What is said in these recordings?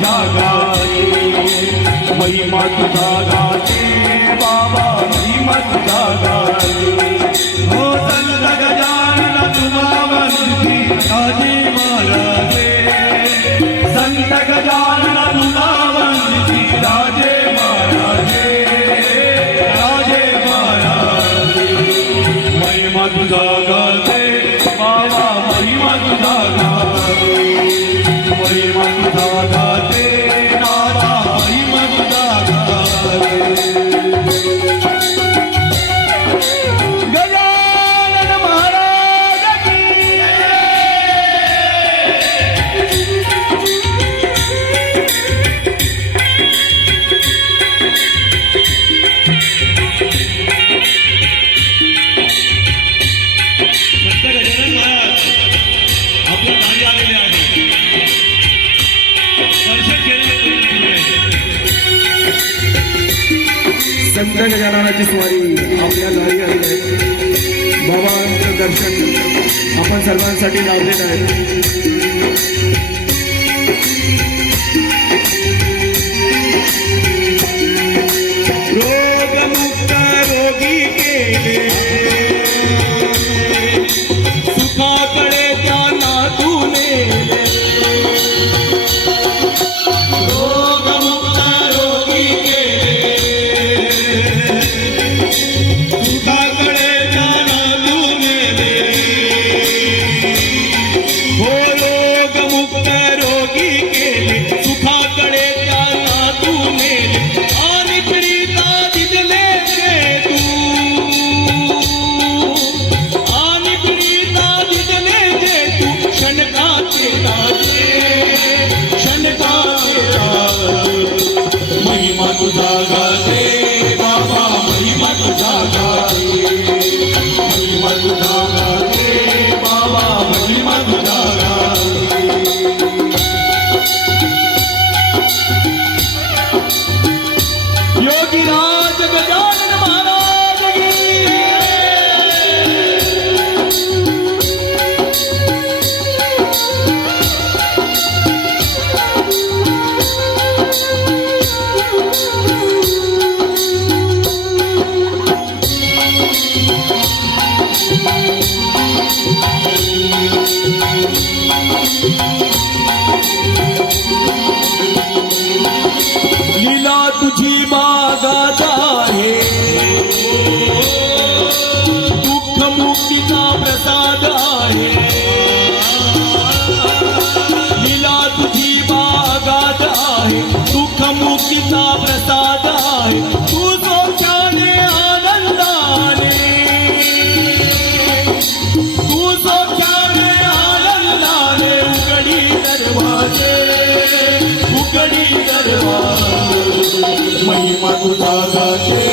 तुझ्या गाते, महिमा तुझा गाते बाबा, महिमा तुझा गाते. हो संत गजानन तुला वंदती राजे महाराजे, संत गजानन तुला वंदती राजे महाराजे, राजे महाराजे. महिमा तुझा गाते बाबा, महिमा तुझा गाते, महिमा तुझा गाते नाना, महिमा तुझा गाते. गजानन महाराज की संत गजाननाची स्वारी आपल्या दारी आली आहे. बाबांचं दर्शन आपण सर्वांसाठी लावलेलं आहे. रोगमुक्त रोगी केले, सुखाकडे त्यांना तू नेले. रोगमुक्त रोगी केले, सुखाकडे त्यांना तू नेले. हो रोगमुक्त रोगी केले, सुखाकडे त्यांना तू नेले. आणि पीडिता दिले जे तू, आणि पीडिता दिले जे तू. क्षणकाचे राजे, क्षणकाचे राजे. महिमा तुझा गाते बाबा, महिमा तुझा गाते, महिमा तुझा गाते बाबा, महिमा तुझा गाते. योगीराज गजानन महाराज की लीला तुझी बागात आहे, दुःख मुक्तीचा प्रसाद आहे. लीला तुझी बागात आहे, दुःख मुक्तीचा प्रसाद आहे. तू सौख्याने आनंदाने, तू सौख्याने आनंदाने उघडी दरवाजे, उघडी दरवाजे. महिमा तुझा गाते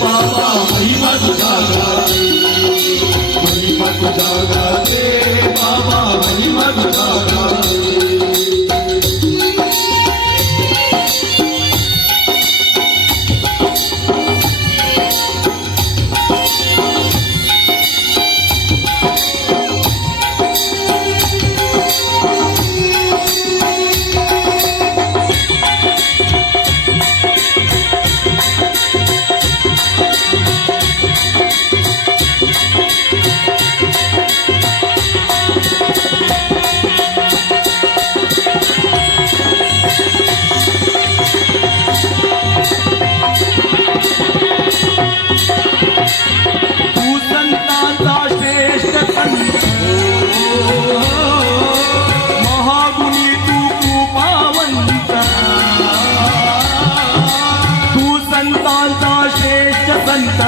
बाबा, महिमा तुझा गाते, महिमा तुझा गाते बाबा, महिमा तुझा गाते. संत